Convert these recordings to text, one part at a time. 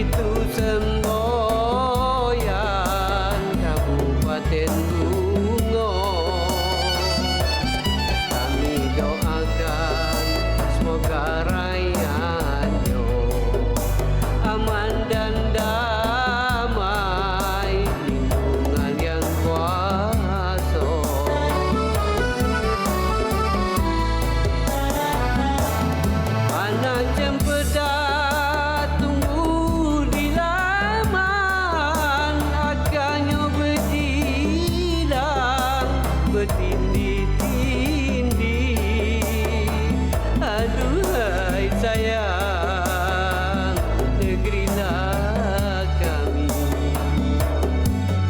itu semboyan Kabupaten Bungo. Kami doakan semoga rakyatnya aman dan damai, lindungan yang kuasa. Anak cempedak tunggu di laman, agaknya berjilang bertindih-tindih. Aduhai sayang, negerilah kami.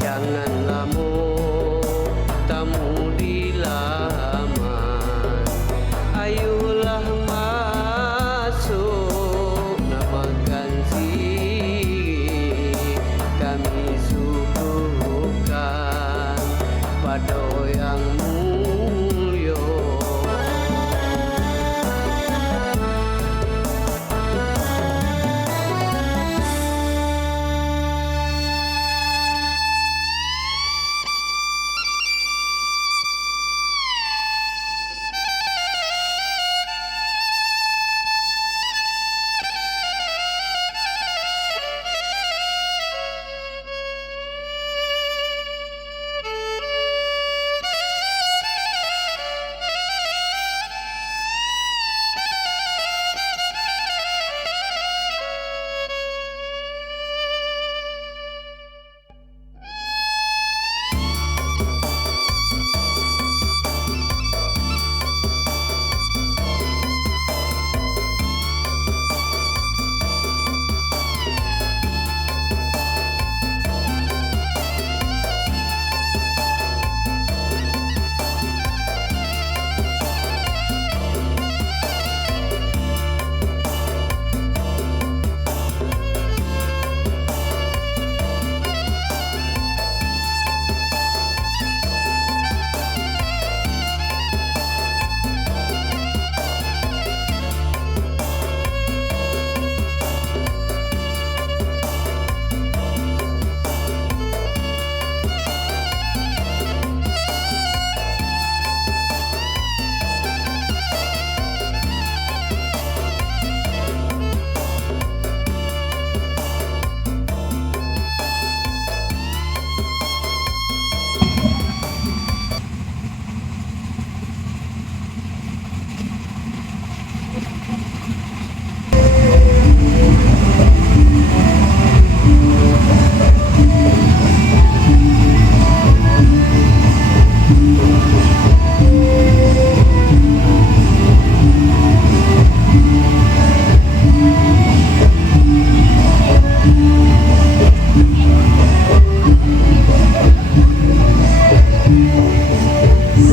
Jangan lama tamu di laman, ayolah masuk namakan siri. Kami suguhkan pada yang mulia.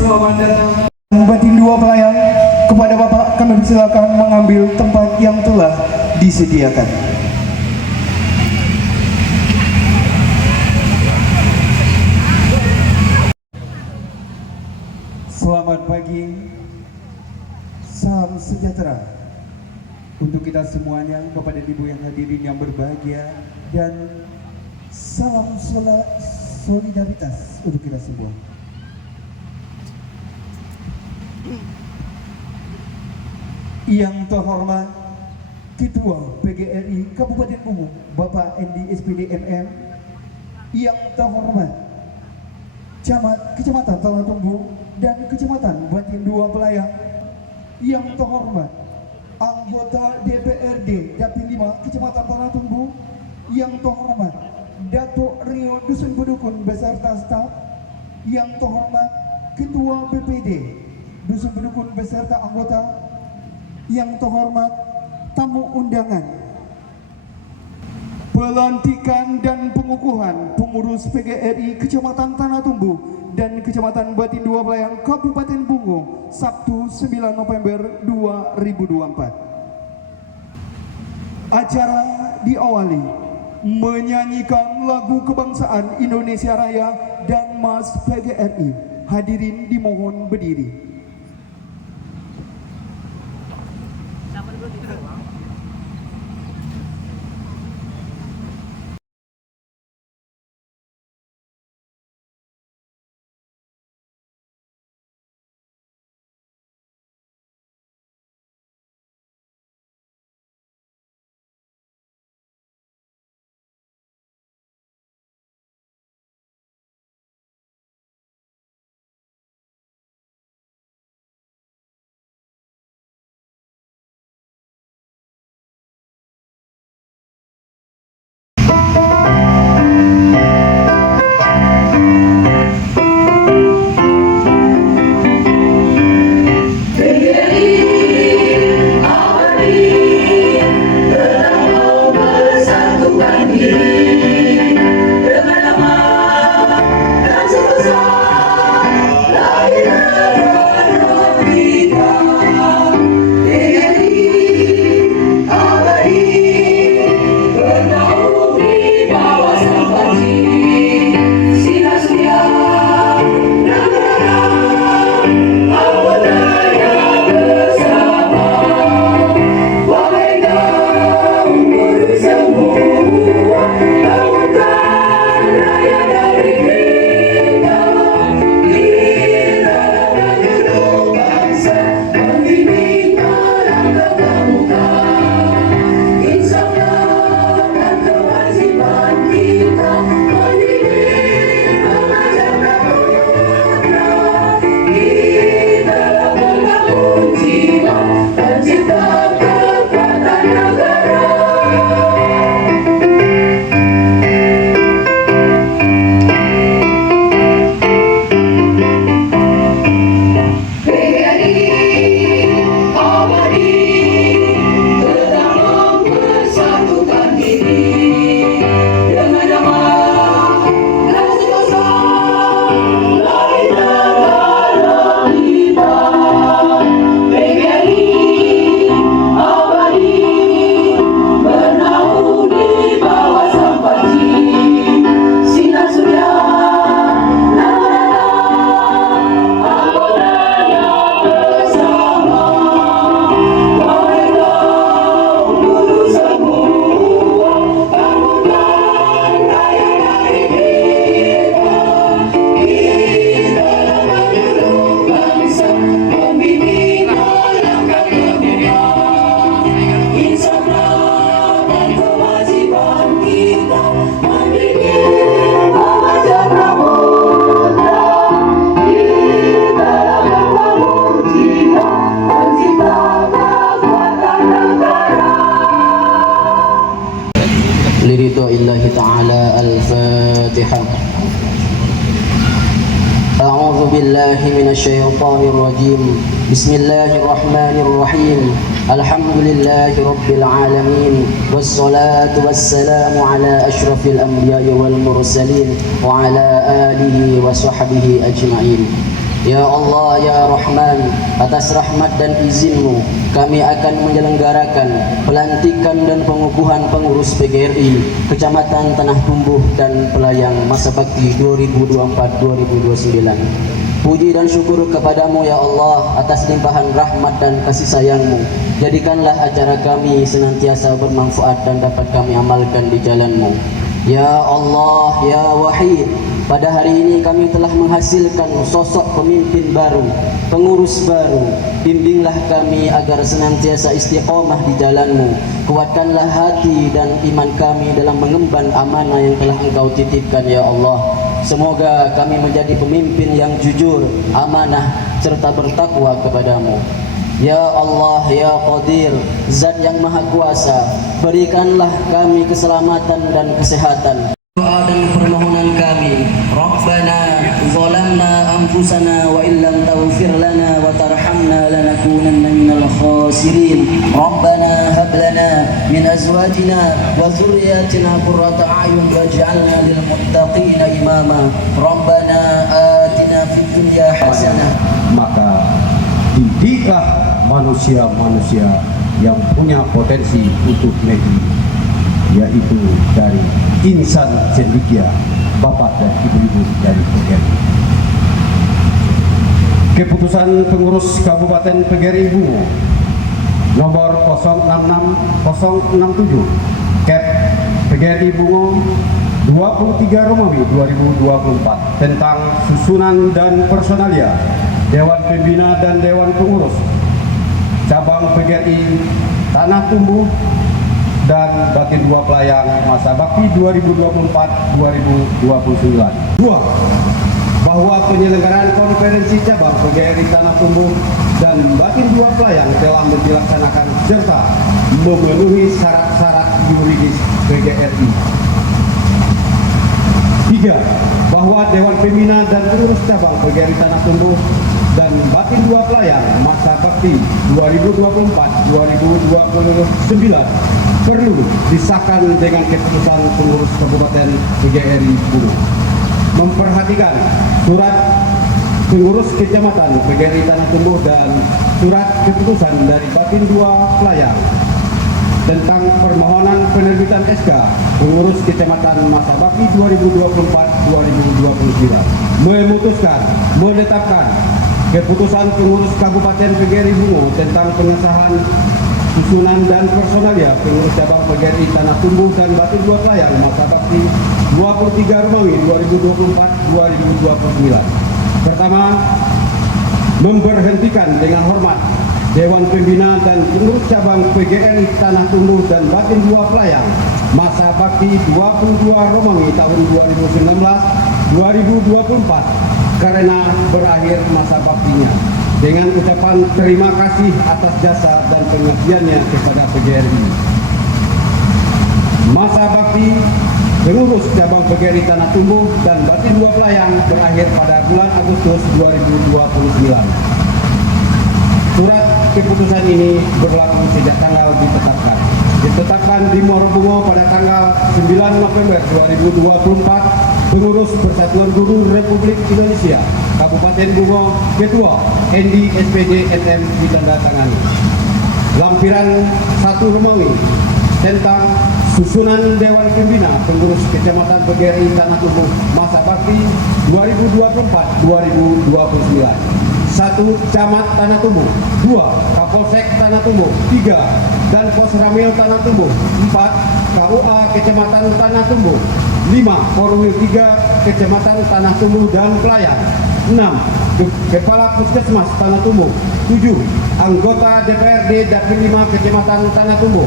Selamat datang Batin 2 pelayan. Kepada Bapak kami persilakan mengambil tempat yang telah disediakan. Selamat pagi, salam sejahtera untuk kita semuanya, Bapak dan Ibu yang hadirin yang berbahagia, dan salam solidaritas untuk kita semua. Yang terhormat Ketua PGRI Kabupaten Bungo Bapak Endi SPD MM, yang terhormat Kecamatan Talatunggu dan Kecamatan Batin 2 Pelayang, yang terhormat anggota DPRD Dapil 5 Kecamatan Talatunggu, yang terhormat Datuk Rio Dusun Bedukun beserta staf, yang terhormat Ketua BPD Dusun Bedukun beserta anggota, yang terhormat tamu undangan, pelantikan dan pengukuhan pengurus PGRI Kecamatan Tanah Tumbu dan Kecamatan Batin 2 Pelayang Kabupaten Bungo, Sabtu 9 November 2024. Acara diawali menyanyikan lagu kebangsaan Indonesia Raya dan Mas PGRI. Hadirin dimohon berdiri. برضا الله تعالى. الفاتحة. أعوذ بالله من الشيطان الرجيم. بسم الله الرحمن الرحيم. الحمد لله رب العالمين، والصلاة والسلام على أشرف الأنبياء والمرسلين وعلى آله وصحبه أجمعين. Ya Allah, ya Rahman, atas rahmat dan izin-Mu kami akan menyelenggarakan pelantikan dan pengukuhan pengurus PGRI Kecamatan Tanah Tumbuh dan Pelayang masa bakti 2024-2029. Puji dan syukur kepadamu ya Allah atas limpahan rahmat dan kasih sayang-Mu. Jadikanlah acara kami senantiasa bermanfaat dan dapat kami amalkan di jalan-Mu. Ya Allah, ya Wahid, pada hari ini kami telah menghasilkan sosok pemimpin baru, pengurus baru. Bimbinglah kami agar senantiasa istiqomah di jalan-Mu. Kuatkanlah hati dan iman kami dalam mengemban amanah yang telah Engkau titipkan ya Allah. Semoga kami menjadi pemimpin yang jujur, amanah, serta bertakwa kepadamu. Ya Allah, ya Qadir, Zat yang Maha Kuasa, berikanlah kami keselamatan dan kesehatan. Doa dan permohonan kami, Rabbana zalamna anfusana wa illam taghfir lana wa tarhamna lanakunanna minal khasirin. Rabbana hab lana min azwajina wa dhurriyyatina qurrata a'yun waj'alna lil muttaqina imama. Rabbana atina fid dunya hasanah. Maka didiklah manusia-manusia yang punya potensi untuk negeri, yaitu dari insan cendekia, bapak dan ibu-ibu dari PGRI. Keputusan pengurus Kabupaten PGRI Bungo nomor 066067 Kep PGRI Bungo 23 Romawi 2024 tentang susunan dan personalia Dewan Pembina dan Dewan Pengurus Cabang PGRI Tanah Tumbuh dan Batin 2 Pelayang masa bakti 2024-2029. 2. Bahwa penyelenggaraan konferensi cabang PGRI Tanah Tumbuh dan Batin 2 Pelayang telah dilaksanakan serta memenuhi syarat-syarat yuridis PGRI. 3. Bahwa Dewan Pembina dan Pengurus Cabang PGRI Tanah Tumbuh dan Batin 2 Pelayang masa bakti 2024-2029 perlu disahkan dengan keputusan pengurus Kabupaten PGRI Bungo. Memperhatikan surat pengurus Kecamatan PGRI Tanah Tumbuh dan surat keputusan dari Batin 2 Pelayang tentang permohonan penerbitan SK pengurus Kecamatan masa bakti 2024-2029 memutuskan menetapkan keputusan pengurus Kabupaten PGRI Bungo tentang pengesahan susunan dan personalia pengurus cabang PGRI Tanah Tumbuh dan Batin 2 Pelayang masa bakti 23 Romawi 2024-2029. Pertama, memberhentikan dengan hormat Dewan Pembina dan Pengurus Cabang PGRI Tanah Tumbuh dan Batin 2 Pelayang masa bakti 22 Romawi tahun 2019-2024 karena berakhir masa baktinya, dengan ucapan terima kasih atas jasa dan pengabdiannya kepada PGRI. Masa bakti pengurus cabang PGRI Tanah Tumbuh dan Batin 2 Pelayang berakhir pada bulan Agustus 2029. Surat keputusan ini berlaku sejak tanggal ditetapkan di Muara Bungo pada tanggal 9 November 2024. Pengurus Persatuan Guru Republik Indonesia Kabupaten Bungo Ketua Endi SPD SM ditandatangani. Lampiran 1 Romawi tentang susunan Dewan Pembina Pengurus Kecamatan PGRI Tanah Tumbuh masa bakti 2024-2029. 1. Camat Tanah Tumbuh. 2. Kapolsek Tanah Tumbuh. 3. Dan Pos Ramil Tanah Tumbuh. 4. KUA Kecamatan Tanah Tumbuh. 5. Korwil 3 Kecamatan Tanah Tumbuh dan Pelayang. 6. Kepala Puskesmas Tanah Tumbuh. 7. Anggota DPRD Dapil 5 Kecamatan Tanah Tumbuh.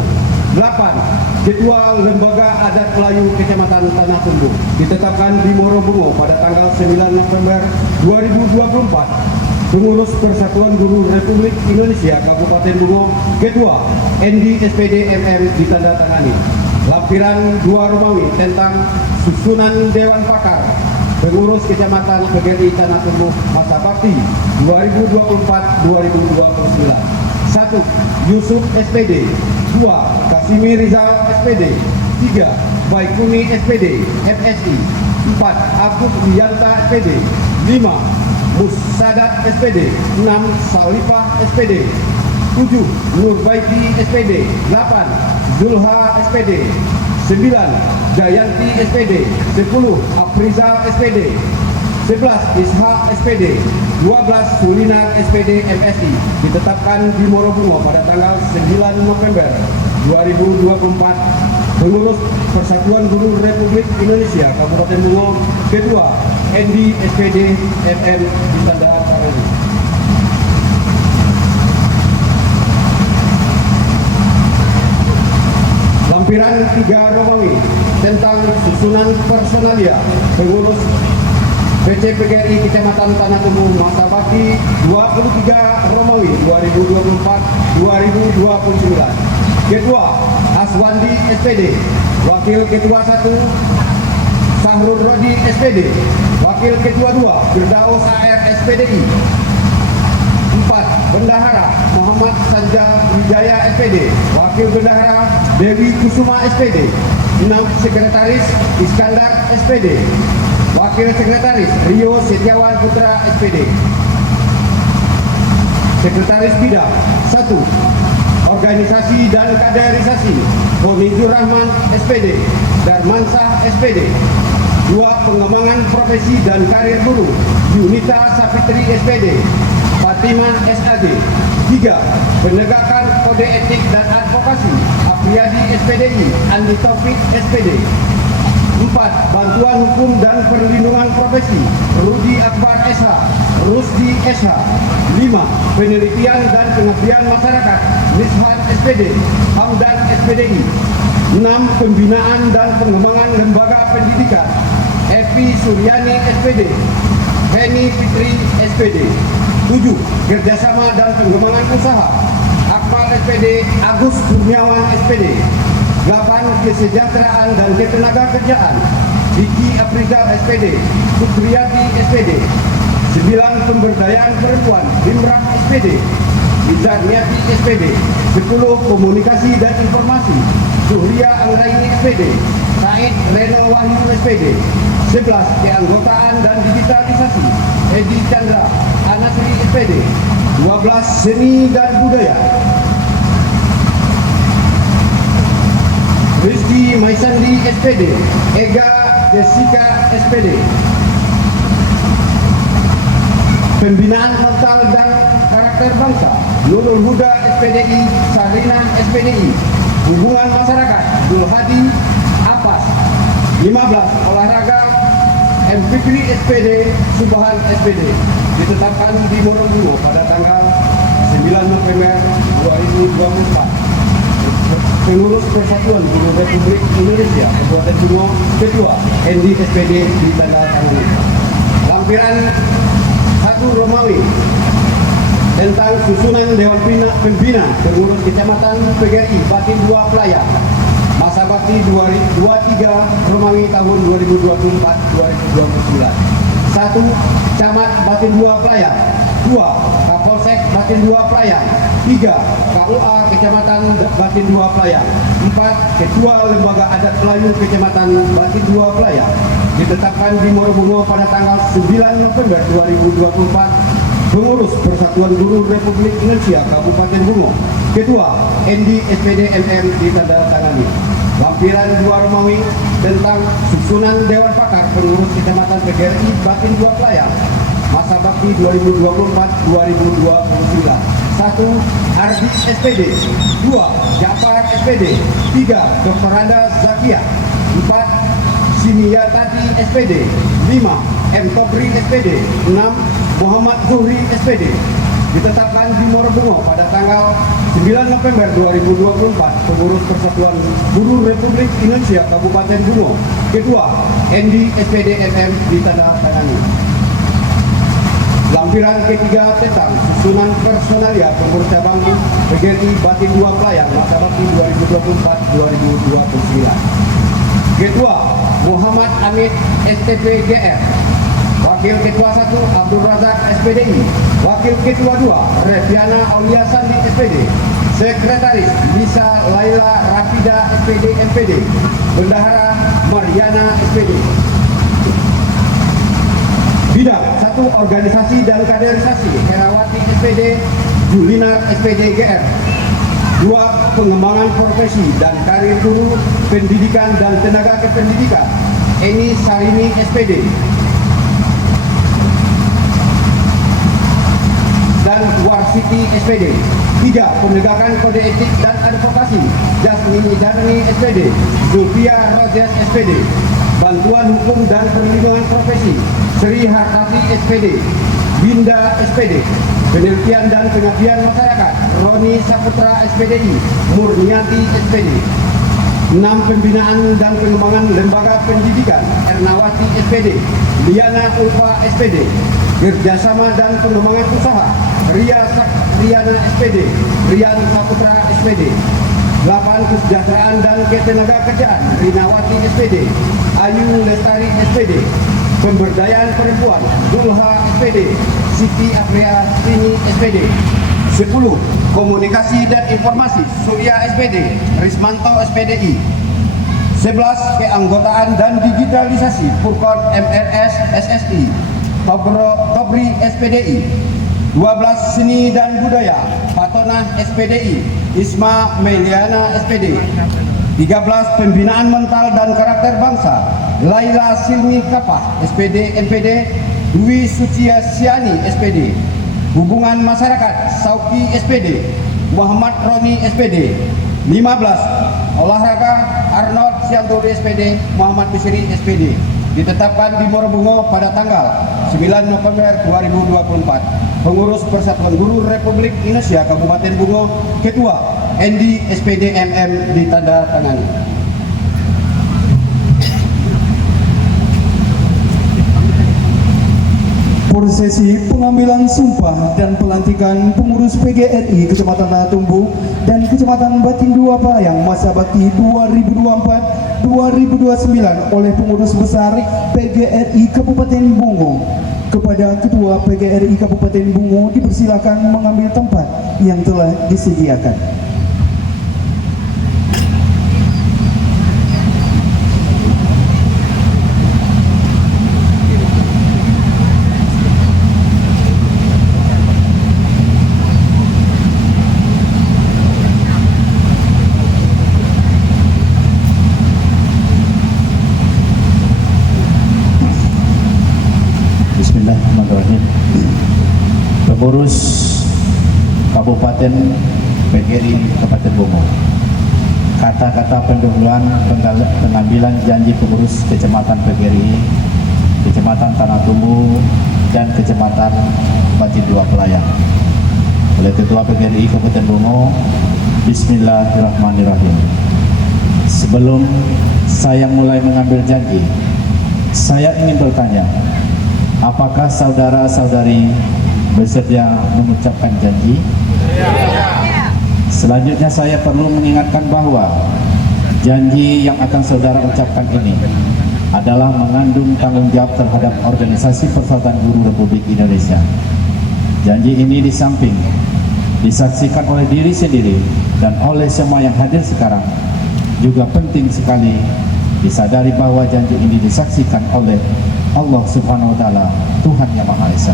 8. Ketua Lembaga Adat Melayu Kecamatan Tanah Tumbuh ditetapkan di Muara Bungo pada tanggal 9 November 2024. Pengurus Persatuan Guru Republik Indonesia Kabupaten Bungo Ketua Endi SPD MM ditandatangani. Lampiran 2 Romawi tentang susunan Dewan Pakar Pengurus Kecamatan PGRI Tanah Tumbuh masa bakti 2024-2029. 1. Yusuf SPD. 2. Kasimi Rizal SPD. 3. Baikuni SPD MSI. 4. Agus Wiyanta SPD. 5. Musadat SPD. 6. Salifah SPD. 7. Nurbaiti SPD. 8. Zulha SPD. 9. Jayanti SPD. 10. Afrizal SPD. 11. Ishak SPD. 12. Sulinar SPD MSI ditetapkan di Morobungo pada tanggal 9 November 2024. Pengurus Persatuan Guru Republik Indonesia Kabupaten Bungo. Kedua, Endi SPD MM ditandatangani. Lampiran 3 Romawi tentang susunan personalia pengurus PC PGRI Kecamatan Tanah Tumbuh masa bakti 23 Romawi 2024-2029. Ketua Aswandi SPD, Wakil Ketua 1 Sahrul Rodi SPD, Wakil Ketua 2 Firdaus AR SPDI. 4. Bendahara Muhammad Sanja Wijaya SPD, Wakil Bendahara Dewi Kusuma SPD. 6. Sekretaris Iskandar SPD, Wakil Sekretaris Rio Setiawan Putra SPD. Sekretaris Bidang 1. Organisasi dan Kaderisasi Bonizur Rahman SPD, Darmansah SPD. 2. Pengembangan profesi dan karir guru Yunita Sapitri SPD, Fatimah SAG. 3. Penegakan kode etik dan advokasi Apriyadi SPDI, Andi Taufik SPD. 4. Bantuan hukum dan perlindungan profesi Rudi Akbar SH, Rusdi SH. 5. Penelitian dan pengabdian masyarakat Mishan SPD, Hamdan SPDI. 6. Pembinaan dan pengembangan lembaga pendidikan Evi Suryani SPD, Heni Fitri SPD. 7. Kerjasama dan pengembangan usaha Akmal SPD, Agus Kurniawan SPD. 8. Kesejahteraan dan ketenagakerjaan Diki Afrizal SPD, Supriyati SPD. 9. Pemberdayaan perempuan Limrah SPD, Izarniati SPD. 10. Komunikasi dan informasi Suhria Anggraini SPD, Said Reno Wahyu SPD. 11. Keanggotaan dan digitalisasi Edi Chandra Anasri SPD. 12. Seni dan budaya Rizky Maisandi SPD, Ega Jessica SPD. Pembinaan mental dan karakter bangsa Nurul Huda SPDI, Sarina SPDI. Hubungan masyarakat Dul Hadi Apas. 15. Olahraga M. Fikri SPD, Subhan SPD ditetapkan di Morobungo pada tanggal 9 November 2024. Pengurus Persatuan Guru Republik Indonesia Kabupaten Bungo. Kedua, Endi SPD ditandatangani. Lampiran 1 Romawi tentang susunan Dewan Pembina Pengurus Kecamatan PGRI Batin 2 Pelayan masa bakti 23 Romawi tahun 2024-2029. 1. Camat Batin 2 Pelayan. 2. Kapolsek Batin 2 Pelayan. 3. KUA Kecamatan Batin 2 Pelayan. 4. Ketua Lembaga Adat Melayu Kecamatan Batin 2 Pelayan ditetapkan di Morobungo pada tanggal 9 November 2024. Pengurus Persatuan Guru Republik Indonesia Kabupaten Bungo. Ketua Endi SPD MM ditandatangani. Lampiran 2 Romawi tentang susunan Dewan Pakar Pengurus Kecamatan PGRI Batin 2 Pelayan masa bakti 2024-2029. 1. Ardi SPD. 2. Jafar SPD. 3. Dr. Randa Zakia. 4. Sinia Tati SPD. 5. M. Tobri SPD. 6. Muhammad Zuhri SPD ditetapkan di Morobungo pada tanggal 9 November 2024. Pengurus Persatuan Guru Republik Indonesia Kabupaten Bungo. Kedua, Endi SPD MM ditandatangani. Lampiran ketiga tentang susunan personalia pengurus cabang PGRI Batin 2 Pelayan masa bakti 2024-2029. Ketua Muhammad Amit STP GR. Wakil Ketua 1 Abdul Razak SPDI. Wakil Ketua 2 Reviana Aulia Sandi SPD. Sekretaris Lisa Laila Rafida SPD MPD. Bendahara Mariana SPD. Bidang 1 Organisasi dan Kaderisasi Herawati SPD, Julinar SPD GR. 2 Pengembangan profesi dan karir guru, pendidikan dan tenaga kependidikan, Eni Sarini SPD. Dan Warsiti SPD. 3 Penegakan Kode Etik dan Advokasi, Jasmini Darni SPD, Zulfia Roses SPD. Bantuan Hukum dan Perlindungan Profesi, Sri Hartati SPD, Binda SPD. Penelitian dan Pengabdian Masyarakat, Roni Saputra SPDI, Murniati SPD. 6 Pembinaan dan Pengembangan Lembaga Pendidikan, Ernawati SPD, Liana Ulfa SPD. Kerjasama dan Pengembangan Usaha, Riana SPD, Rian Saputra SPD. 8 Kesejahteraan dan Ketenagakerjaan, Rinawati SPD, Ayu Lestari SPD. Pemberdayaan Perempuan, Dulha SPD, Siti Apria Sini SPD. 10 Komunikasi dan Informasi, Surya SPD, Rismanto SPDI. 11 Keanggotaan dan Digitalisasi, Furkon MRS SSI, Tobri SPDI. 12 Seni dan Budaya, Patona SPDI, Isma Meliana SPD. 13 Pembinaan Mental dan Karakter Bangsa, Laila Silmi Kapah SPD MPD, Dwi Suciasiani SPD. Hubungan Masyarakat, Sauki SPD, Muhammad Roni SPD. 15 Olahraga, Arnold Sianturi SPD, Muhammad Bisri SPD. Ditetapkan di Morobungo pada tanggal 9 November 2024. Pengurus Persatuan Guru Republik Indonesia Kabupaten Bungo, Ketua Endi SPD MM ditanda tangani. Prosesi pengambilan sumpah dan pelantikan pengurus PGRI Kecamatan Tanatumbu dan Kecamatan Batin 2 Playang masa bakti 2024-2029 oleh pengurus besar PGRI Kabupaten Bungo. Kepada Ketua PGRI Kabupaten Bungo dipersilakan mengambil tempat yang telah disediakan. Bismillahirrahmanirrahim. Pengurus Kabupaten PGRI Kabupaten Bungo. Kata-kata pendahuluan pengambilan janji pengurus Kecamatan PGRI, Kecamatan Tanatumbu dan Kecamatan Batin 2 Pelayan oleh Ketua PGRI Kabupaten Bungo. Bismillahirrahmanirrahim. Sebelum saya mulai mengambil janji, saya ingin bertanya, apakah saudara-saudari bersedia mengucapkan janji? Selanjutnya saya perlu mengingatkan bahwa janji yang akan saudara ucapkan ini adalah mengandung tanggung jawab terhadap Organisasi Persatuan Guru Republik Indonesia. Janji ini di samping disaksikan oleh diri sendiri dan oleh semua yang hadir sekarang, juga penting sekali disadari bahwa janji ini disaksikan oleh Allah Subhanahu wa Ta'ala, Tuhan yang Maha Esa.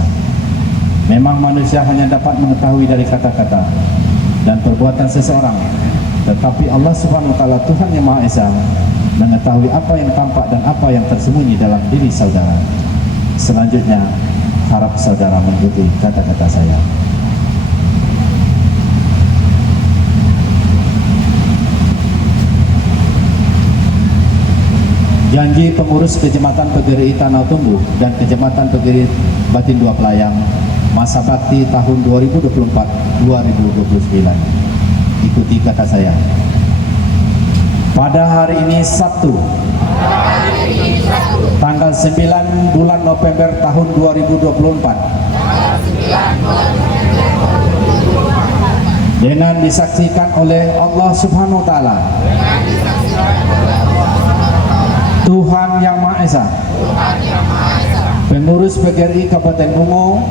Memang manusia hanya dapat mengetahui dari kata-kata dan perbuatan seseorang, tetapi Allah Subhanahu wa Ta'ala, Tuhan yang Maha Esa, mengetahui apa yang tampak dan apa yang tersembunyi dalam diri saudara. Selanjutnya, harap saudara mengikuti kata-kata saya. Janji pengurus Kecamatan PGRI Tanatumbu dan Kecamatan PGRI Batin 2 Playang masa bakti tahun 2024-2029. Ikuti kata saya. Pada hari ini Sabtu, tanggal 9 bulan November tahun 2024, dengan disaksikan oleh Allah Subhanahu wa taala, Tuhan Yang Maha Esa, pengurus PGRI Kabupaten Bungo,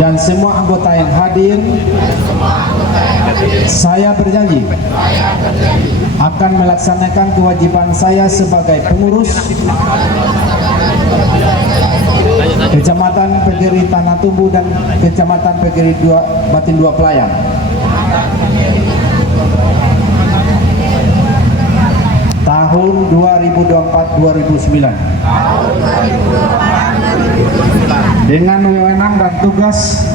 dan semua anggota yang hadir, saya berjanji akan melaksanakan kewajiban saya sebagai pengurus Kecamatan PGRI Tanah Tumbu dan Kecamatan PGRI Batin 2 Pelayan. Tahun 2024-2009 dengan wewenang dan tugas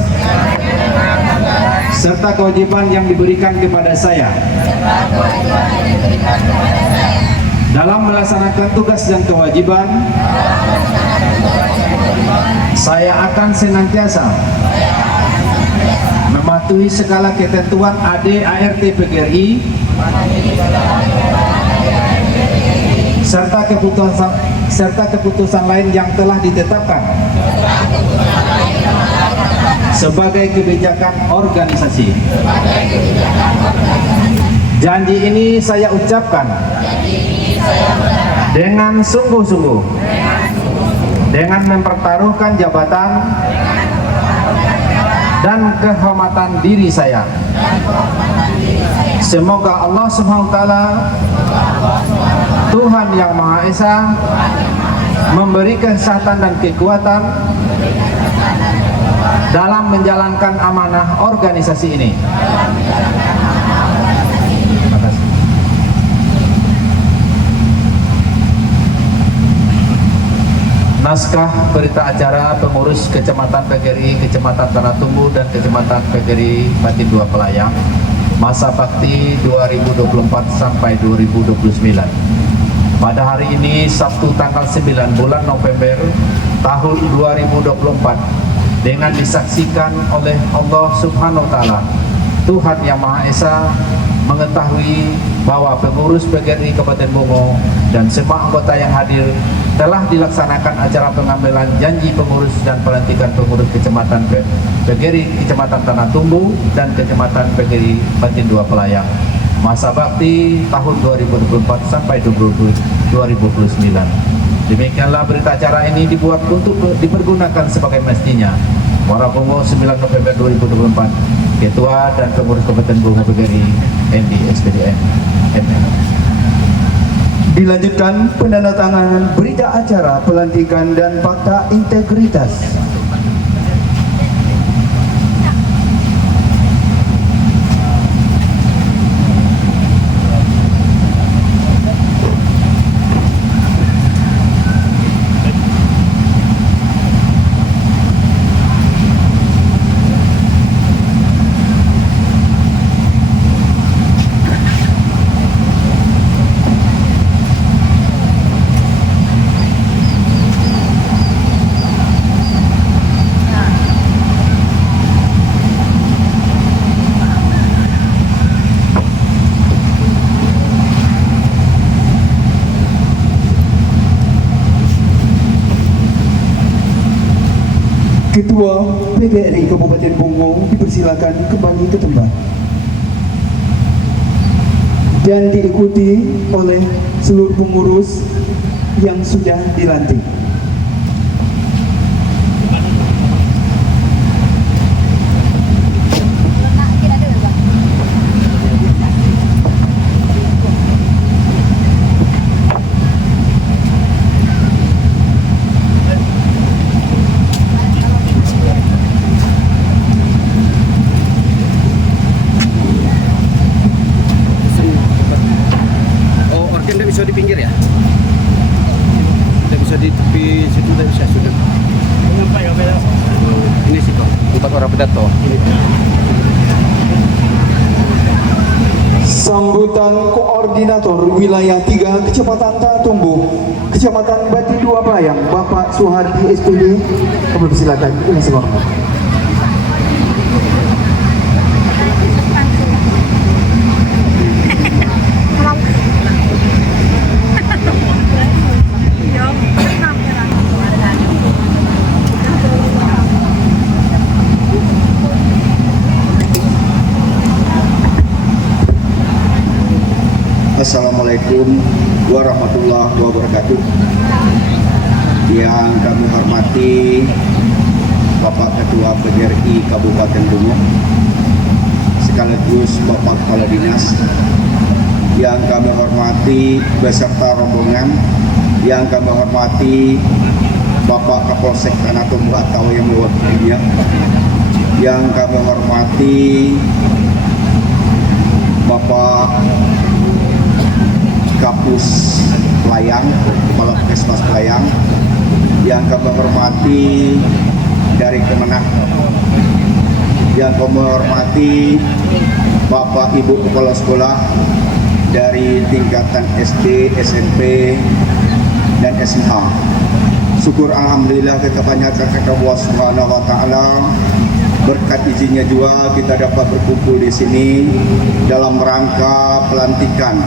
serta kewajiban yang diberikan kepada saya dalam melaksanakan tugas dan kewajiban, saya akan senantiasa mematuhi segala ketentuan AD/ART PGRI serta keputusan lain yang telah ditetapkan sebagai kebijakan organisasi. Janji ini saya ucapkan dengan sungguh-sungguh, dengan mempertaruhkan jabatan dan kehormatan diri saya. Semoga Allah Subhanahu wa taala, Tuhan Yang Maha Esa, memberi kesehatan dan kekuatan dalam menjalankan amanah organisasi ini. Terima kasih. Naskah berita acara pengurus Kecamatan PGRI Kecamatan Tanah Tumbu dan Kecamatan PGRI Batin 2 Pelayang, masa bakti 2024 sampai 2029. Pada hari ini Sabtu tanggal 9 bulan November tahun 2024, dengan disaksikan oleh Allah Subhanahu wa taala, Tuhan Yang Maha Esa, mengetahui bahwa pengurus PGRI Kabupaten Bungo dan semua anggota yang hadir telah dilaksanakan acara pengambilan janji pengurus dan pelantikan pengurus Kecamatan PGRI Kecamatan Tanah Tumbu dan Kecamatan PGRI Batin 2 Pelayang, masa bakti tahun 2024 sampai 2029. Demikianlah berita acara ini dibuat untuk dipergunakan sebagai mestinya. Muara Bungo 9 November 2024, Ketua dan Pengurus Kabupaten Bungo PGRI ND SPDN MM. Dilanjutkan penandatanganan berita acara pelantikan dan fakta integritas. Ketua PGRI Kabupaten Bungo dipersilakan kembali ke tempat dan diikuti oleh seluruh pengurus yang sudah dilantik. Bisa di pinggir ya? Tidak bisa di tepi situ, tidak bisa sudah. Ini sih Pak, tempat orang pidato. Sambutan Koordinator Wilayah 3 Kecamatan Tanah Tumbu, Kecamatan Batin 2 Pelayang, Bapak Suhardi SPD, kami persilakan. Ini semua. Assalamualaikum warahmatullahi wabarakatuh. Yang kami hormati Bapak Ketua PGRI Kabupaten Bungo, sekaligus Bapak Kepala Dinas, yang kami hormati beserta rombongan, yang kami hormati Bapak Kapolsek Tanah Tumbu atau yang mewakilinya, yang kami hormati Bapak Kapus Pelayang, Kepala Puskesmas Pelayang, yang kami hormati dari Kemenak, yang kami hormati Bapak Ibu Kepala Sekolah dari tingkatan SD, SMP, dan SMA. Syukur alhamdulillah kita panjatkan kepada Allah Subhanahu wa taala. Berkat izinnya juga kita dapat berkumpul di sini dalam rangka pelantikan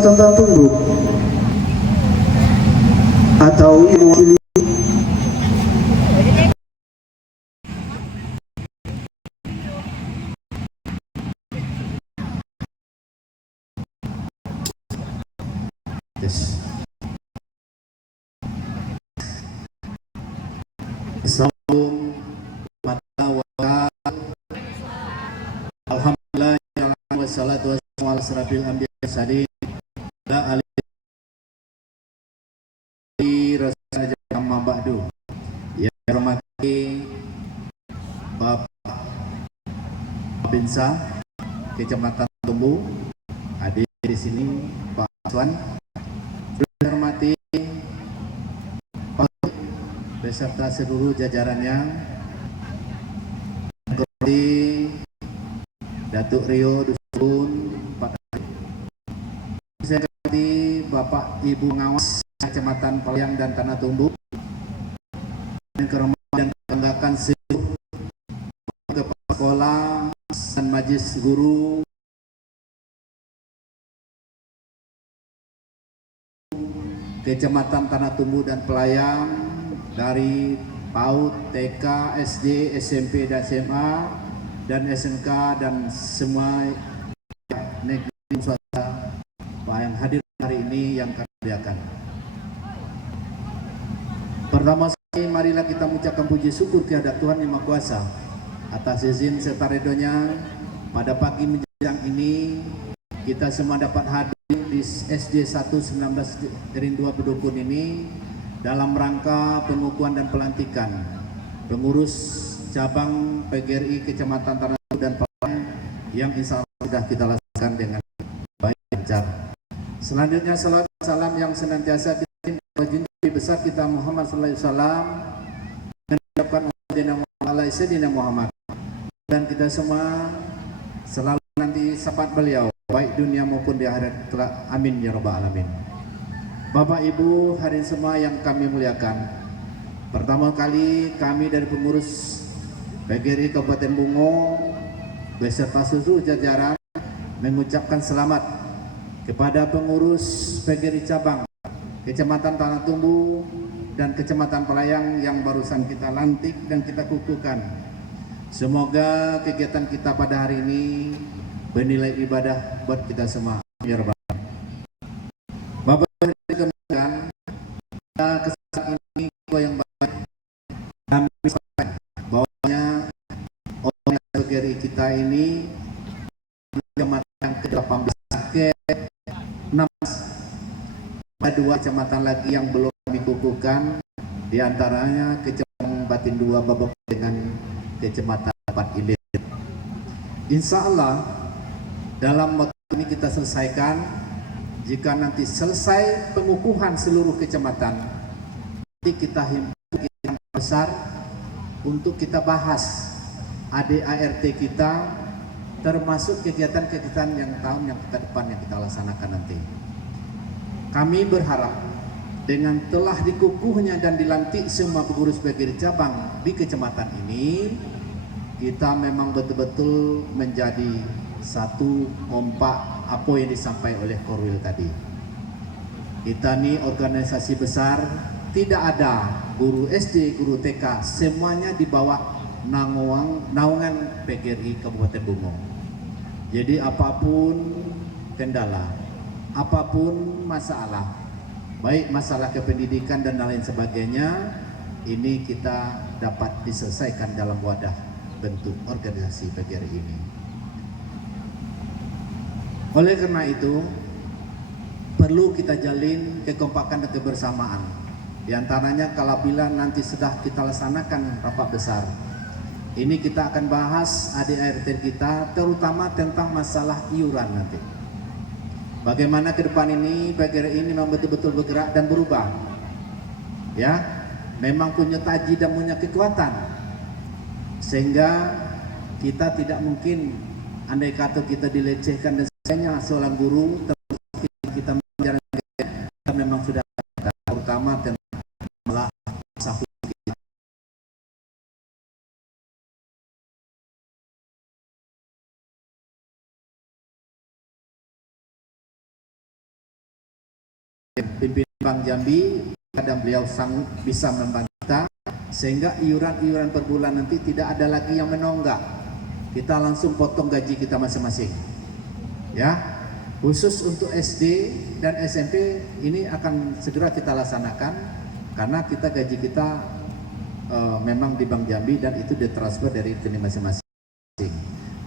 Tanah Tumbu atau mewakili Assalamualaikum Alhamdulillah wassalatu wassalamu ala asrafil anbiya wasallim la alihi rasulullah amma ba'du. Yang hormati Bapak Binsa Kecamatan Tumbu, hadir di sini Pak Aswan, hormati beserta seluruh jajarannya, seperti Datuk Rio Dusun, Pak saya hormati Bapak Ibu Ngawas Kecamatan Pelayang dan Tanah Tumbu, dan kehormatan dan kebanggaan seluruh kepala sekolah dan majelis guru Kecamatan Tanah Tumbu dan Pelayang, dari PAUD, TK, SD, SMP, dan SMA, dan SMK, dan semua negeri swasta yang hadir hari ini yang kami muliakan. Pertama sekali, marilah kita mengucapkan puji syukur kehadirat Tuhan Yang Maha Kuasa atas izin serta ridhonya pada pagi menjelang ini kita semua dapat hadir di SD 1 19 Rindu Bedukun ini dalam rangka pengukuhan dan pelantikan pengurus cabang PGRI Kecamatan Tanah Tumbu dan Pelayang yang insya Allah sudah kita laksanakan dengan baik dan lancar. Selanjutnya salawat salam yang senantiasa kita Nabi besar kita Muhammad sallallahu alaihi wasallam mengucapkan Sayyidina Muhammad, dan kita semua selalu nanti syafaat beliau baik dunia maupun di akhirat. Amin ya rabbal alamin. Bapak Ibu hadirin semua yang kami muliakan, pertama kali kami dari pengurus PGRI Kabupaten Bungo beserta seluruh jajaran mengucapkan selamat kepada pengurus PGRI cabang Kecamatan Tanah Tumbu dan Kecamatan Pelayang yang barusan kita lantik dan kita kukuhkan. Semoga kegiatan kita pada hari ini bernilai ibadah buat kita semua. Ya Rabbal alamin. Bapak kemudian kesempatan ini yang baik kami sampaikan bahwanya orang PGRI kita ini kecamatan ke-18 ke-16 ada 2 kecamatan lagi yang belum kami kukuhkan, diantaranya Kecamatan Batin 2 Babak dengan Kecamatan 4 Ilir. Insya Allah dalam waktu ini kita selesaikan. Jika nanti selesai pengukuhan seluruh kecamatan, nanti kita himpun yang besar untuk kita bahas ADART kita, termasuk kegiatan-kegiatan yang tahun yang ke depan yang kita laksanakan nanti. Kami berharap dengan telah dikukuhnya dan dilantik semua pengurus PGRI cabang di kecamatan ini, kita memang betul-betul menjadi satu kompak apa yang disampaikan oleh Korwil tadi. Kita ini organisasi besar, tidak ada guru SD, guru TK, semuanya di bawah naungan PGRI Kabupaten Bungo. Jadi apapun kendala, apapun masalah, baik masalah kependidikan dan lain sebagainya, ini kita dapat diselesaikan dalam wadah bentuk organisasi PGRI ini. Oleh karena itu, perlu kita jalin kekompakan dan kebersamaan. Di antaranya kalapila nanti sudah kita laksanakan rapat besar, ini kita akan bahas ADART kita, terutama tentang masalah iuran nanti. Bagaimana ke depan ini PGRI ini memang betul-betul bergerak dan berubah. Ya, memang punya taji dan punya kekuatan. Sehingga kita tidak mungkin andai kata kita dilecehkan dan sebagainya seorang guru, kita mengajar kita memang sudah terutama tentang masalah pimpinan Bank Jambi, kadang beliau sanggup bisa membantu kita sehingga iuran-iuran per bulan nanti tidak ada lagi yang menonggak. Kita langsung potong gaji kita masing-masing. Ya, khusus untuk SD dan SMP ini akan segera kita laksanakan karena kita gaji kita memang di Bank Jambi dan itu ditransfer dari rekening masing-masing.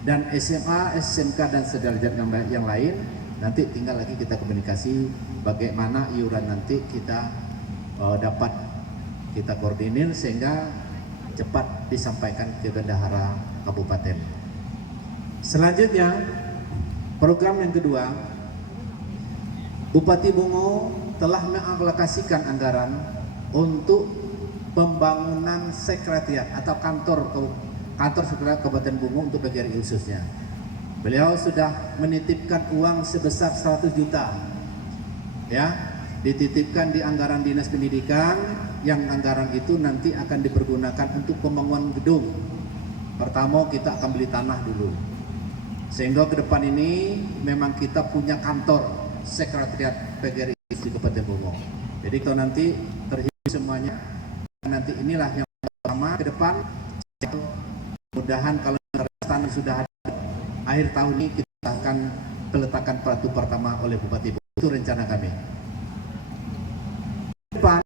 Dan SMA, SMK dan sederajat yang lain nanti tinggal lagi kita komunikasi bagaimana iuran nanti kita dapat kita koordinir sehingga cepat disampaikan ke bendahara kabupaten. Selanjutnya, program yang kedua, Bupati Bungo telah mengalokasikan anggaran untuk pembangunan sekretariat atau kantor sekretariat Kabupaten Bungo untuk PGRI khususnya. Beliau sudah menitipkan uang sebesar 100 juta, ya, dititipkan di anggaran Dinas Pendidikan, yang anggaran itu nanti akan dipergunakan untuk pembangunan gedung. Pertama kita akan beli tanah dulu, sehingga ke depan ini memang kita punya kantor sekretariat PGRI di Kabupaten Bungo. Jadi kalau nanti terhitung semuanya, nanti inilah yang pertama ke depan. Mudah-mudahan kalau tanah sudah ada, akhir tahun ini kita akan peletakan batu pertama oleh Bupati Bungo. Itu rencana kami. Depan,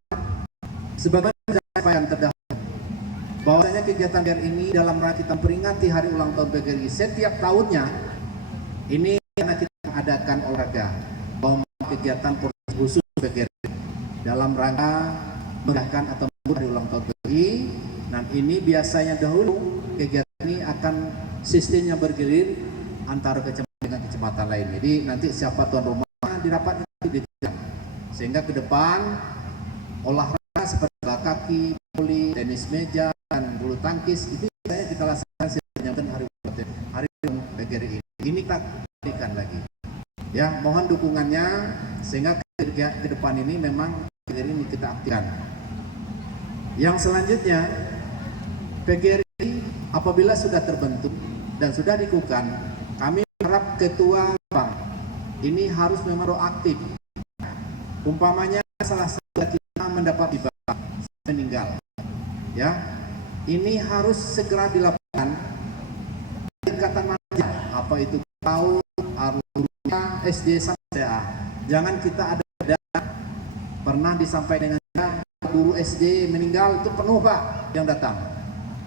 sebagai yang terdahulu, bahwasanya kegiatan PGRI ini dalam rangka kita memperingati hari ulang tahun PGRI setiap tahunnya. Ini karena kita adakan olahraga, bahwa kegiatan khusus PGRI dalam rangka merayakan atau mengulang hari ulang tahun PGRI. Dan ini biasanya dahulu kegiatan ini akan sistemnya bergilir antara kecamatan dengan kecamatan lain. Jadi nanti siapa tuan rumah dirapat nanti ditanya. Sehingga ke depan olahraga seperti bola kaki, voli, tenis meja, dan bulu tangkis itu biasanya kita laksanakan setiap hari PGRI ini. Ini kita berikan lagi. Ya, mohon dukungannya sehingga ke depan ini memang PGRI ini kita aktifkan. Yang selanjutnya, PGRI apabila sudah terbentuk dan sudah dikukuhkan, kami harap ketua bank ini harus memang proaktif. Umpamanya salah satu kita mendapat hibah meninggal, ya, ini harus segera dilakukan tingkatan mana, apa itu PAUD, arus SD sampai SA. Jangan kita ada pernah disampaikan dengan guru SD meninggal itu penuh Pak yang datang.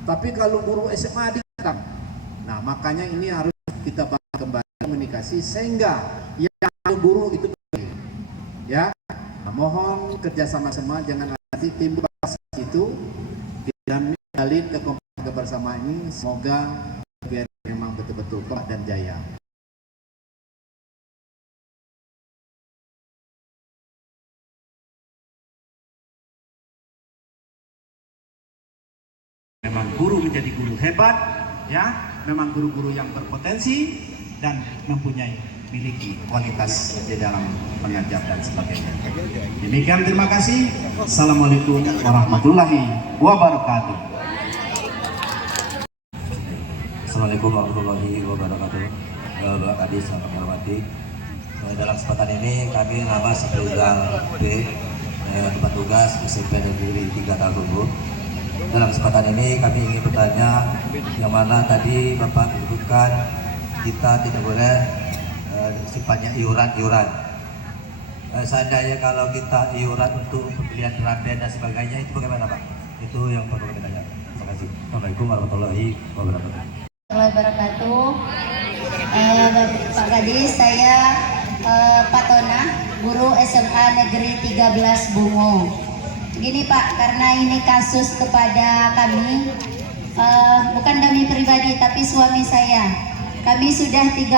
Tapi kalau guru SMA datang, nah makanya ini harus kita bangun kembali komunikasi sehingga yang guru itu ya. Nah, mohon kerjasama semua, jangan nanti timbul itu dan menjalin kekompakan bersama ini. Semoga biar memang betul-betul kuat dan jaya. Memang guru menjadi guru hebat, ya, memang guru-guru yang berpotensi dan mempunyai miliki kualitas di dalam mengajar dan sebagainya. Demikian, terima kasih. Assalamualaikum warahmatullahi wabarakatuh. Assalamualaikum warahmatullahi wabarakatuh. Bapak Kadis yang kami hormati, dalam kesempatan ini kami nama Saprizal B, tempat tugas SMP Negeri 3 Tahun Tunggu. dalam kesempatan ini kami ingin bertanya, yang mana tadi Bapak menyebutkan kita tidak boleh sifatnya iuran. Seandainya kalau kita iuran untuk pembelian drum band dan sebagainya, itu bagaimana Pak? Itu yang perlu kami tanya. Terima kasih. Assalamualaikum warahmatullahi wabarakatuh. Wabarakatuh. Pak Kadis, saya Pak Tona, guru SMA Negeri 13 Bungo. Gini Pak, karena ini kasus kepada kami, bukan kami pribadi tapi suami saya. Kami sudah 13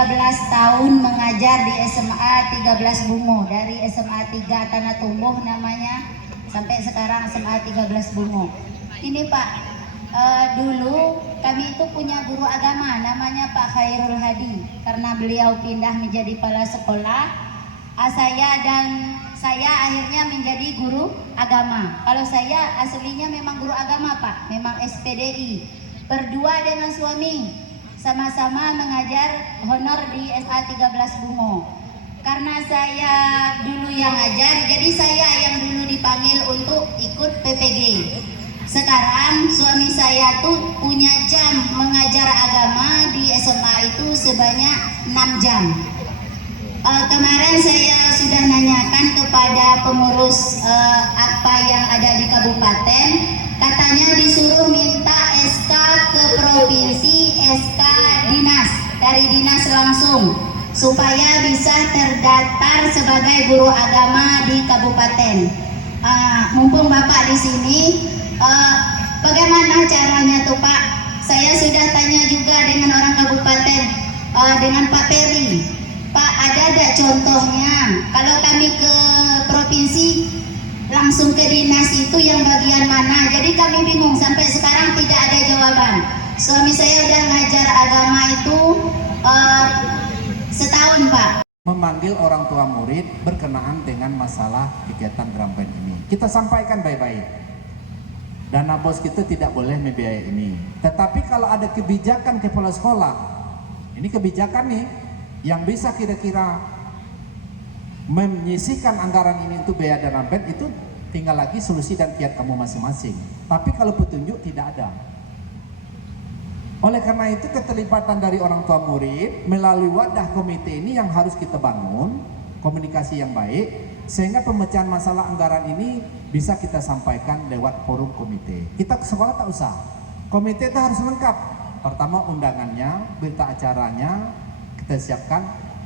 tahun mengajar di SMA 13 Bungo, dari SMA 3 Tanah Tumbuh namanya sampai sekarang SMA 13 Bungo. Ini Pak, dulu kami itu punya guru agama namanya Pak Khairul Hadi. Karena beliau pindah menjadi kepala sekolah, saya akhirnya menjadi guru agama. Kalau saya aslinya memang guru agama Pak, memang SPDI. Berdua dengan suami sama-sama mengajar honor di SMA 13 Bungo. Karena saya dulu yang ngajar, jadi saya yang dulu dipanggil untuk ikut PPG. Sekarang suami saya tuh punya jam mengajar agama di SMA itu sebanyak 6 jam. Kemarin saya sudah nanyakan kepada pengurus apa yang ada di kabupaten, katanya disuruh minta SK ke provinsi, SK dinas, dari dinas langsung, supaya bisa terdaftar sebagai guru agama di kabupaten. Mumpung Bapak di sini, bagaimana caranya tuh Pak? Saya sudah tanya juga dengan orang kabupaten, dengan Pak Peri. Pak, ada contohnya? Kalau kami ke provinsi langsung ke dinas itu yang bagian mana? Jadi kami bingung, sampai sekarang tidak ada jawaban. Suami saya udah ngajar agama itu setahun Pak. Memanggil orang tua murid berkenaan dengan masalah kegiatan drum band ini. Kita sampaikan baik-baik. Dana bos kita tidak boleh membiayai ini. Tetapi kalau ada kebijakan kepala sekolah, ini kebijakan nih yang bisa kira-kira menyisihkan anggaran ini untuk biaya drum band, itu tinggal lagi solusi dan kiat kamu masing-masing. Tapi kalau petunjuk tidak ada. Oleh karena itu keterlibatan dari orang tua murid melalui wadah komite ini yang harus kita bangun, komunikasi yang baik, sehingga pemecahan masalah anggaran ini bisa kita sampaikan lewat forum komite. Kita ke sekolah tak usah. Komite itu harus lengkap. Pertama undangannya, berita acaranya kita siapkan,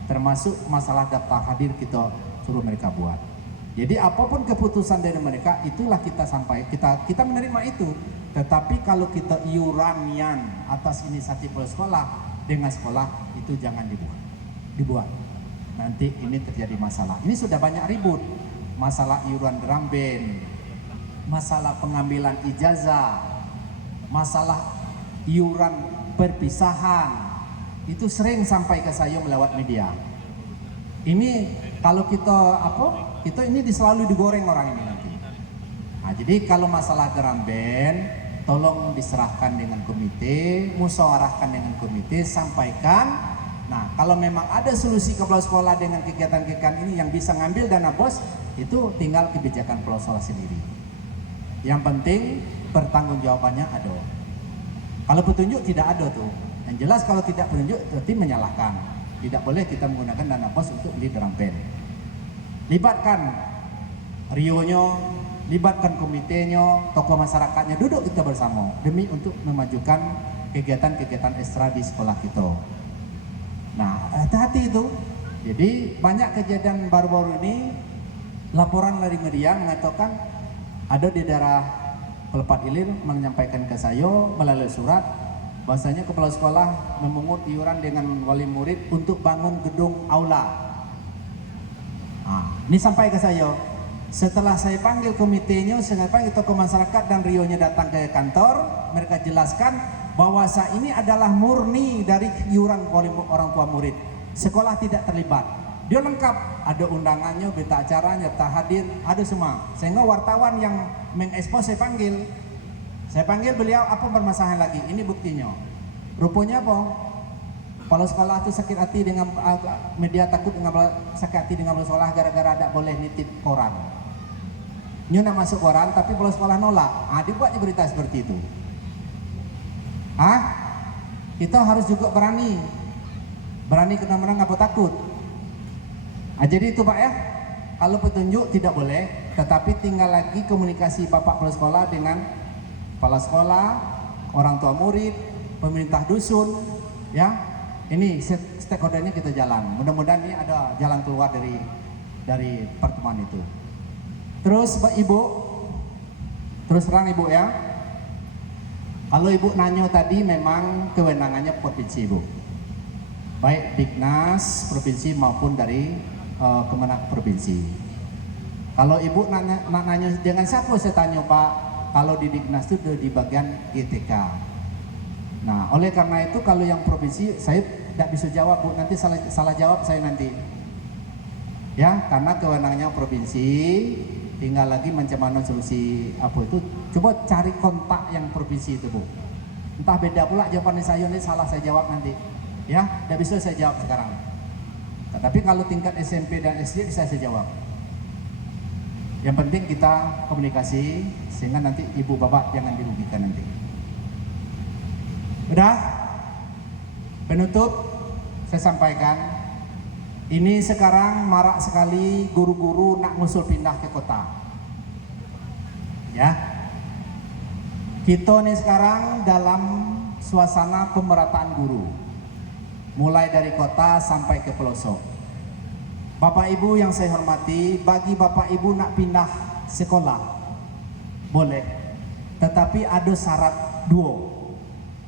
termasuk masalah daftar hadir kita suruh mereka buat. Jadi apapun keputusan dari mereka itulah kita kita menerima itu. Tetapi kalau kita iuranian atas inisiatif sekolah dengan sekolah itu jangan dibuat. Nanti ini terjadi masalah. Ini sudah banyak ribut. Masalah iuran drum band, masalah pengambilan ijazah, masalah iuran perpisahan. Itu sering sampai ke saya melewat media. Ini kalau kita ini selalu digoreng orang ini nanti. Nah, jadi kalau masalah drum band, tolong diserahkan dengan komite, musyawarahkan dengan komite, sampaikan. Nah, kalau memang ada solusi kepala sekolah dengan kegiatan-kegiatan ini yang bisa ngambil dana bos, itu tinggal kebijakan kepala sekolah sendiri. Yang penting pertanggungjawabannya ada. Kalau petunjuk tidak ada tuh. Yang jelas kalau tidak penunjuk berarti menyalahkan. Tidak boleh kita menggunakan dana bos untuk beli drum band. Libatkan Rio-nya, libatkan komitenya, tokoh masyarakatnya, duduk kita bersama demi untuk memajukan kegiatan-kegiatan ekstra di sekolah kita. Nah, hati-hati itu. Jadi banyak kejadian baru-baru ini, laporan dari media mengatakan ada di daerah Pelepat Ilir menyampaikan ke saya melalui surat bahwasanya kepala sekolah memungut iuran dengan wali murid untuk bangun gedung aula. Nah, ini sampai ke saya. Setelah saya panggil komitenya, saya panggil tokoh masyarakat dan Rio-nya datang ke kantor, mereka jelaskan bahwa ini adalah murni dari iuran orang tua murid. Sekolah tidak terlibat. Dia lengkap, ada undangannya, berita acaranya, tak hadir, ada semua. Sehingga wartawan yang mengekspos saya panggil. Saya panggil beliau, apa permasalahan lagi? Ini buktinya. Rupanya apa? Kepala sekolah itu sakit hati dengan media, takut dengan sakit hati dengan sekolah gara-gara tidak boleh nitip koran. Nyu nak masuk koran tapi kepala sekolah nolak. Dibuat berita seperti itu. Kita harus juga berani kena-mena ngapa takut. Jadi itu Pak ya, kalau petunjuk tidak boleh, tetapi tinggal lagi komunikasi Bapak kepala sekolah dengan kepala sekolah, orang tua murid, pemerintah dusun, ya. Ini stakeholdernya kita jalan. Mudah-mudahan ini ada jalan keluar dari pertemuan itu. Terus Pak Ibu, terus terang Ibu ya, kalau Ibu nanya tadi memang kewenangannya provinsi Ibu, baik Dignas provinsi maupun dari Kemenak provinsi. Kalau Ibu nanya dengan siapa saya tanya Pak, kalau di Dignas itu di bagian GTK. Nah oleh karena itu kalau yang provinsi saya tidak bisa jawab Bu, nanti salah jawab saya nanti. Ya karena kewenangannya provinsi, tinggal lagi macam mana solusi apa itu. Coba cari kontak yang provinsi itu Bu. Entah beda pula jawaban saya ini salah saya jawab nanti. Ya, tidak bisa saya jawab sekarang. Tapi kalau tingkat SMP dan SD bisa saya jawab. Yang penting kita komunikasi sehingga nanti ibu bapak jangan dirugikan nanti. Udah? Penutup saya sampaikan. Ini sekarang marak sekali guru-guru nak ngusul pindah ke kota. Ya. Kita nih sekarang dalam suasana pemerataan guru. Mulai dari kota sampai ke pelosok. Bapak Ibu yang saya hormati, bagi Bapak Ibu nak pindah sekolah boleh, tetapi ada syarat dua.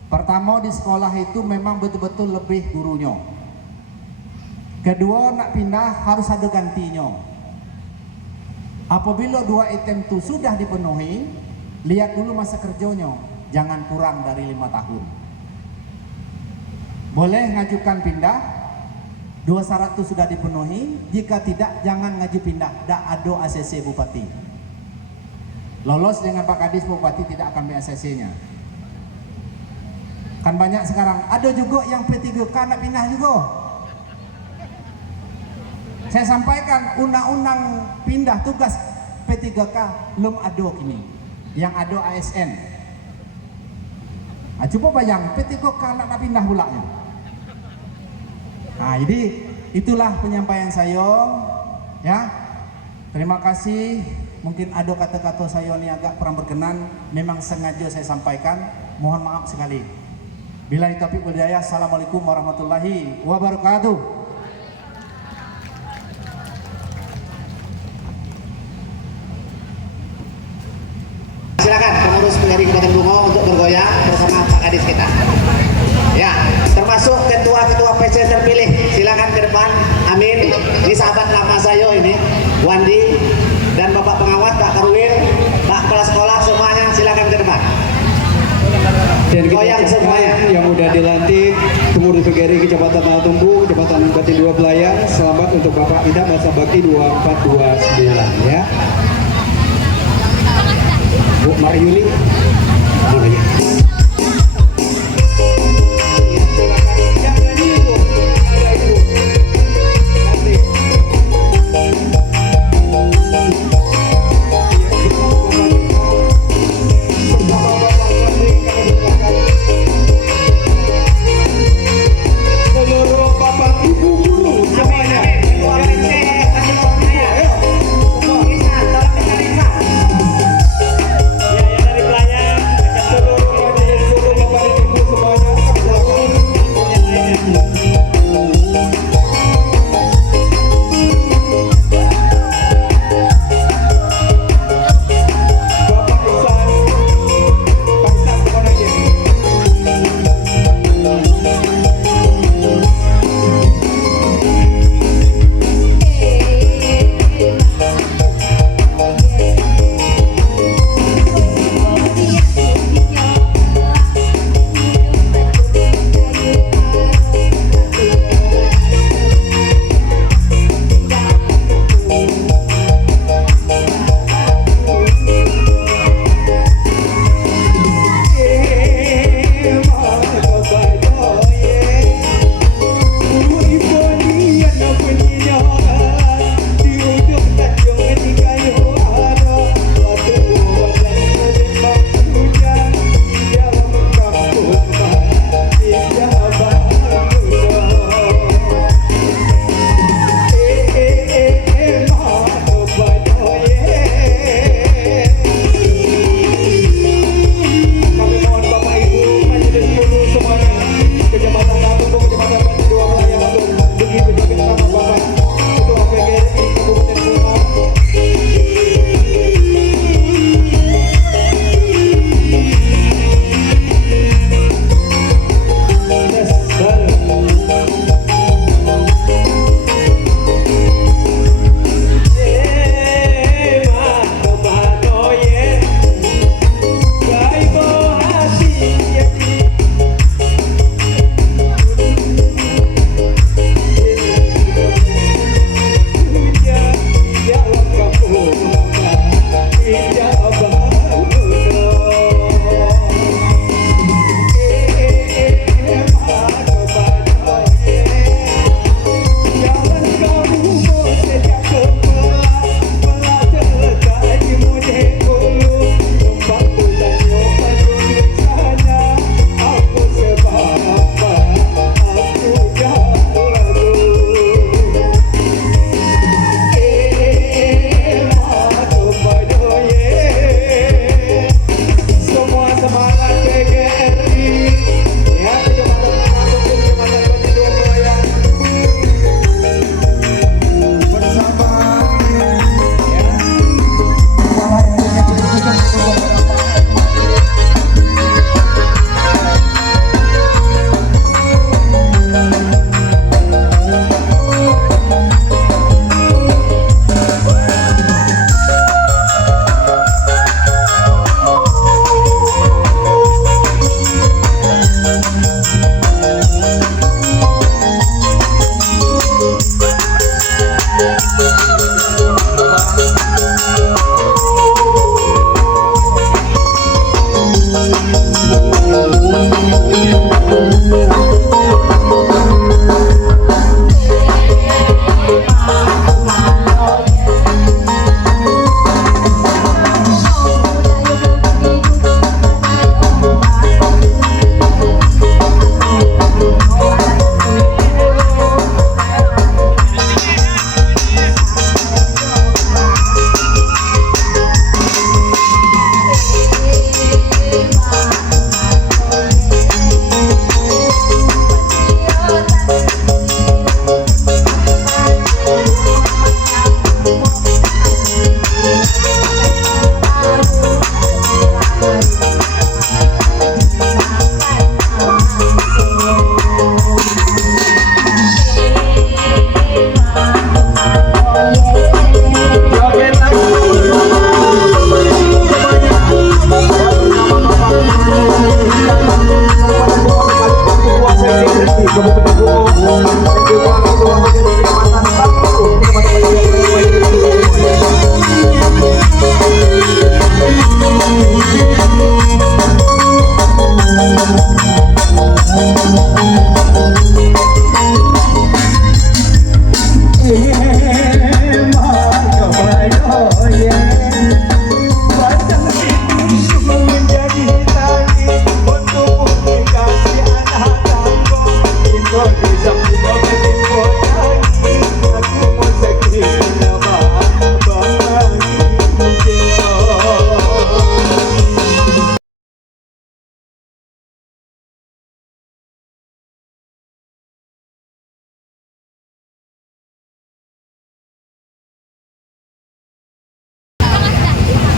Pertama di sekolah itu memang betul-betul lebih gurunya. Kedua nak pindah harus ada gantinya. Apabila dua item itu sudah dipenuhi, lihat dulu masa kerjanya, jangan kurang dari 5 tahun. Boleh ngajukan pindah, dua syarat itu sudah dipenuhi. Jika tidak, jangan ngaju pindah. Tidak ada ACC Bupati. Lolos dengan Pak Kadis Bupati tidak akan ACC-nya. Kan banyak sekarang. Ada juga yang P3K nak pindah juga. Saya sampaikan undang-undang pindah tugas P3K belum ada kini. Yang ada ASN. Coba bayang P3K nak pindah pulanya. Nah, jadi itulah penyampaian saya, ya. Terima kasih. Mungkin ada kata-kata saya ini agak kurang berkenan, memang sengaja saya sampaikan. Mohon maaf sekali. Billahi taufiq wal hidayah. Assalamualaikum warahmatullahi wabarakatuh. Silakan pengurus PGRI Kabupaten Bungo untuk bergoyang bersama Pak Kadis kita. Ya, termasuk ketua-ketua PC terpilih, silakan ke depan. Amin. Ini sahabat lama saya ini, Wandi dan Bapak Pengawas, Pak Karwin, Pak Kepala Sekolah semuanya silakan ke depan. Dan goyang semuanya yang udah dilantik pengurus PGRI Kecamatan Tanah Tumbu, Kecamatan Batin 2 Pelayan. Selamat untuk Bapak Idam Masa Bakti 2429 ya. Bu Maryuli, mana ya? dari pelayan ke seluruh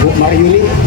Bu Maryuli